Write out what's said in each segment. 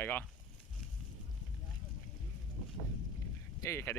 ไหวก็เอ้ยแค่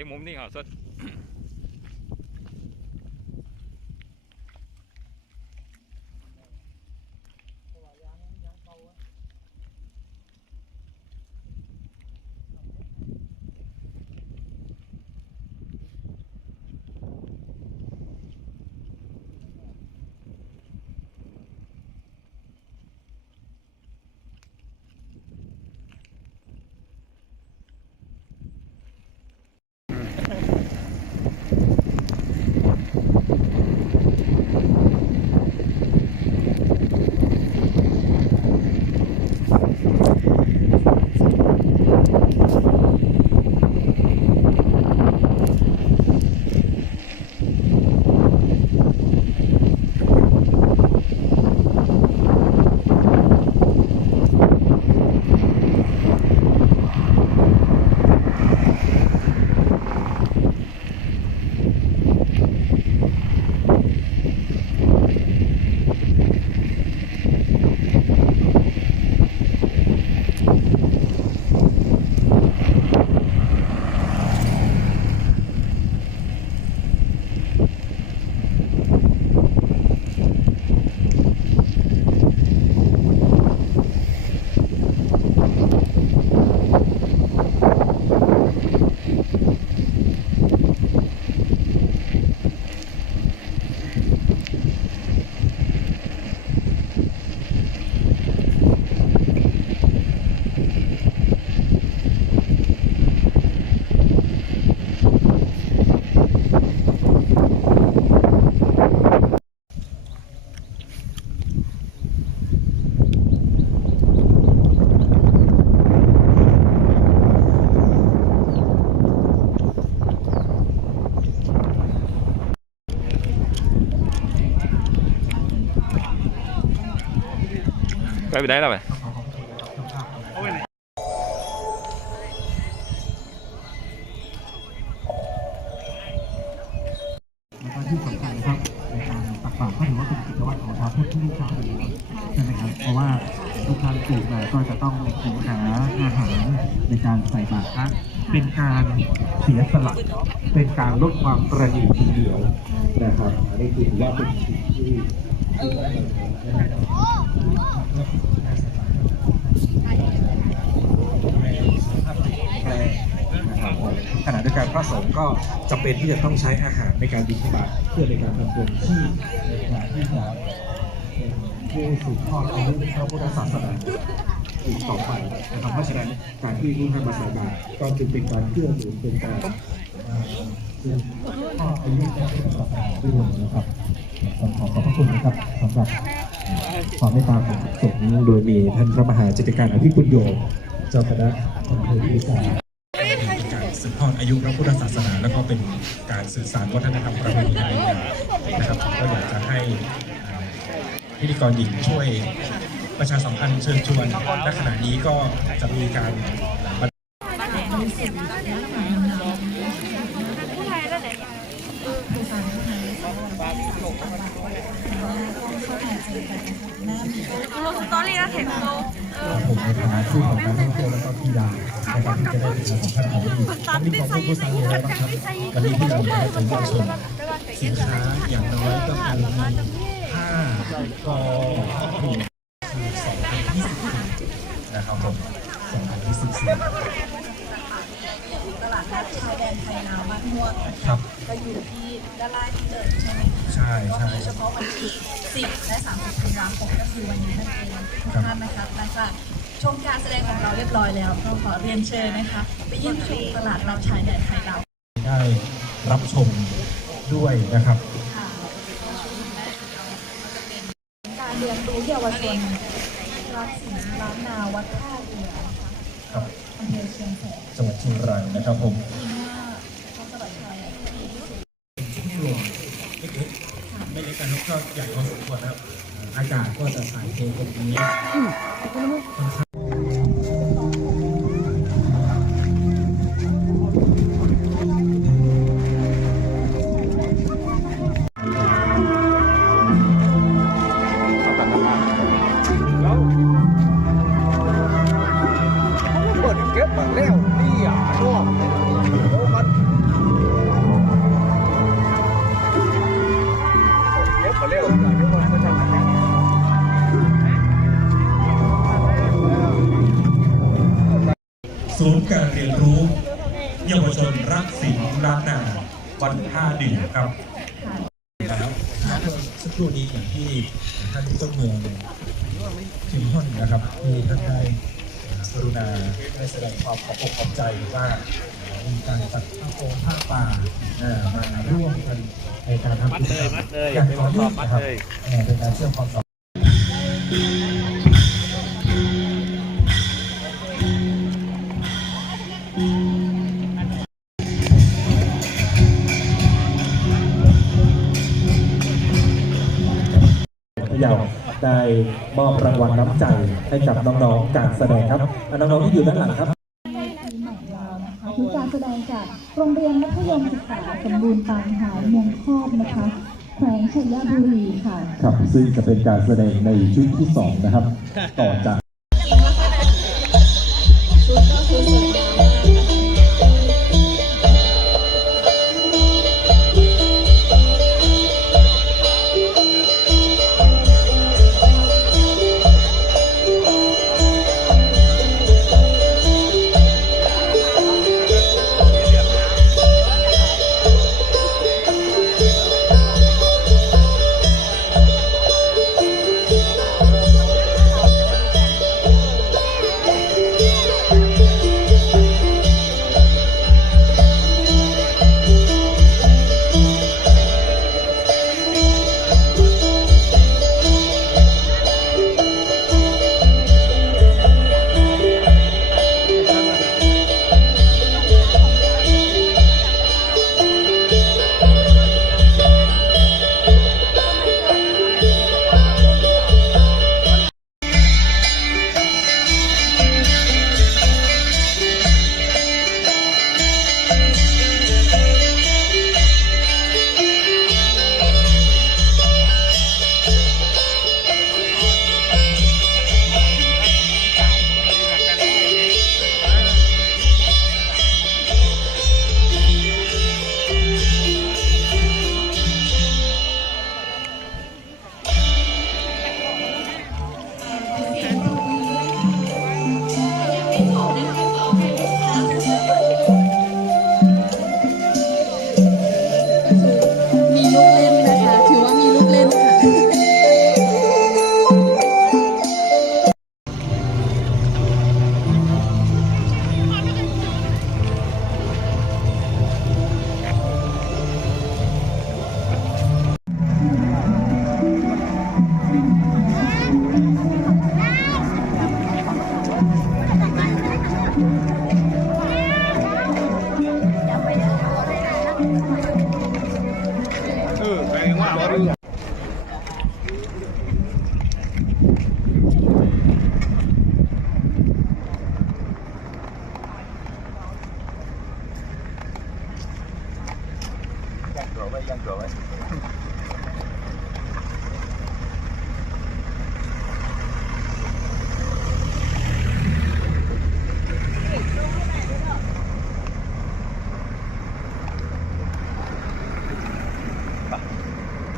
าหารในการใส่บาตรพระเป็นการเสียสละเป็นการลดความประณีตทีเดียวนะครับอันนี้ถือว่าเป็นสิ่งที่ ขณะเดียวกันพระสงฆ์ก็จำเป็นที่จะต้องใช้อาหารในการบิณฑบาตเพื่อในการดำรงชีพในการที่จะผู้สืบทอดอายุพระพุทธศาสนาอีกต่อไปนะครับเพราะฉะนั้นการที่ทุกท่านมาใส่บาตรก็จึงเป็นการเพื่อหนุนเป็นการสืบทอดอายุพระพุทธศาสนาด้วยนะครับขอขอบพระคุณนะครับสำหรับ ความเมตตาของสงฆ์โดยมีท่านพระมหาจิตการอภิปุญโญเจ้าคณะอำเภอพิสารการสืบทอดอายุพระพุทธศาสนา แล้วก็เป็นการสื่อสารวัฒนธรรมประเพณีไทยนะครับก็อยากจะให้พิธีกรหญิงช่วยประชาสัมพันธ์เชิญชวนณขณะนี้ก็จะมีการบรร ลงสตอรี่แล้วเห็นโล ผมในฐานะทูตของการท่องเที่ยวและก็กีฬานะครับที่จะได้ประชาสัมพันธ์ของผู้ต้องมีความรู้สึกยังไงบ้างครับวันนี้ที่เราได้ถึงเยาวชนสินค้าอย่างน้อยก็คือมีผ้ากอผูกคือ2024นะครับผม2024ตลาด นัดชายแดนไทยลาวบ้านม่วงครับ ก็อยู่ที่ด้านล่างที่เดิมใช่ไหมใช่ก็ใช่คือเฉพาะวันที่ 10 และ 30ธันวาคมก็คือวันนี้นั่นเองทุกท่านนะคะหลังจากชมการแสดงของเราเรียบร้อยแล้วก็ขอเรียนเชิญนะคะ ไปเยี่ยมชมตลาดนัดชายแดนไทยลาวได้รับชมด้วยนะครับ ค่ะการเรียนรู้เยาวชนรักศิลป์ล้านนาวัดท่าเรือ ครับ อำเภอเชียงแสนจังหวัดเชียงรายนะครับผมที่น่าท้องตลาดไทยที่ที่สุดช่วงลมเล็กๆไม่เล็กกันก็ใหญ่พอสมควรครับ อากาศก็จะถ่ายเทตรงนี้าวชนรักศิลป์ล้านนาวันท่าหนึ่งครับแล้วสักครู่นี้อย่างที่ท่านเจ้าเมืองคิมฮอนนะครับที่ท่านได้กรุณาได้แสดงความขอบอกขอบใจว่ามีการจัดผ้าโปงผ้าป่าเอ่อมาร่วมกันในการทำกิจกรรมอย่างต่อเนื่องนะครับเอ่อเป็นการเชื่อมความสัมพันธ์ ยาได้มอบรางวัลน้ำใจให้กับน้องๆการแสดงครับอะน้องๆที่อยู่ด้านหลังครับคือการแสดงจากโรงเรียนมัธยมศึกษาสมบูรณ์ปางหายเมืองคอบนะคะแขวงชัยบุรีค่ะ ครับซึ่งจะเป็นการแสดงในชุดที่สองนะครับ ต่อจาก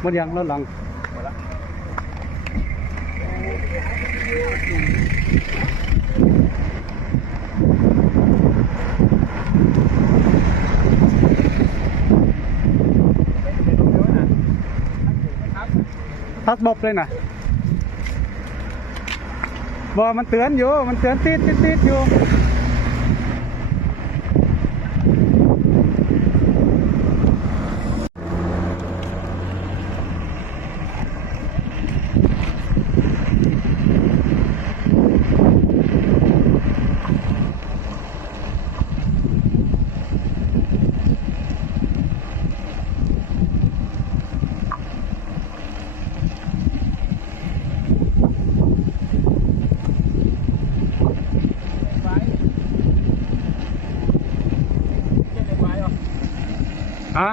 มดยังรถหลังทักบบเลยนะบอกมันเตือนอยู่ มันเตือนติดติดติดอยู่ ฮะ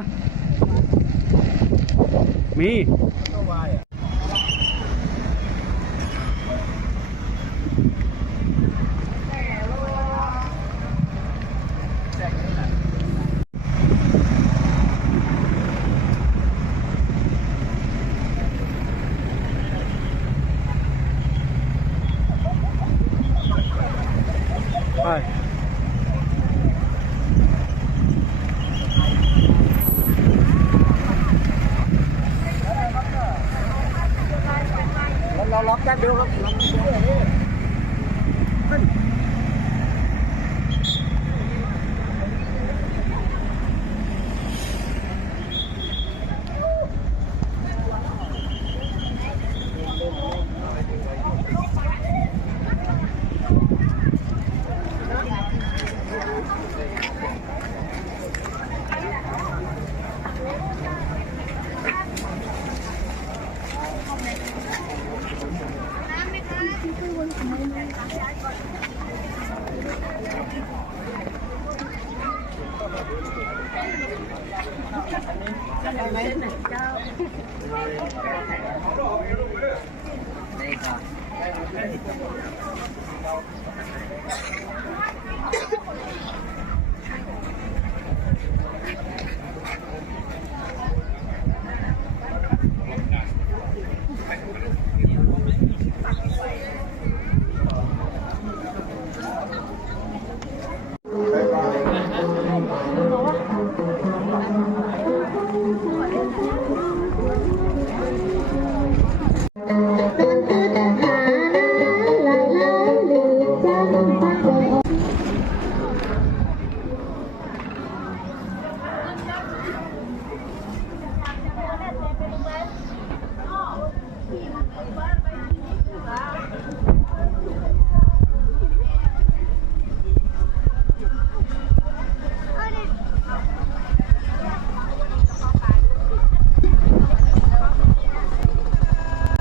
มีไป Thank you.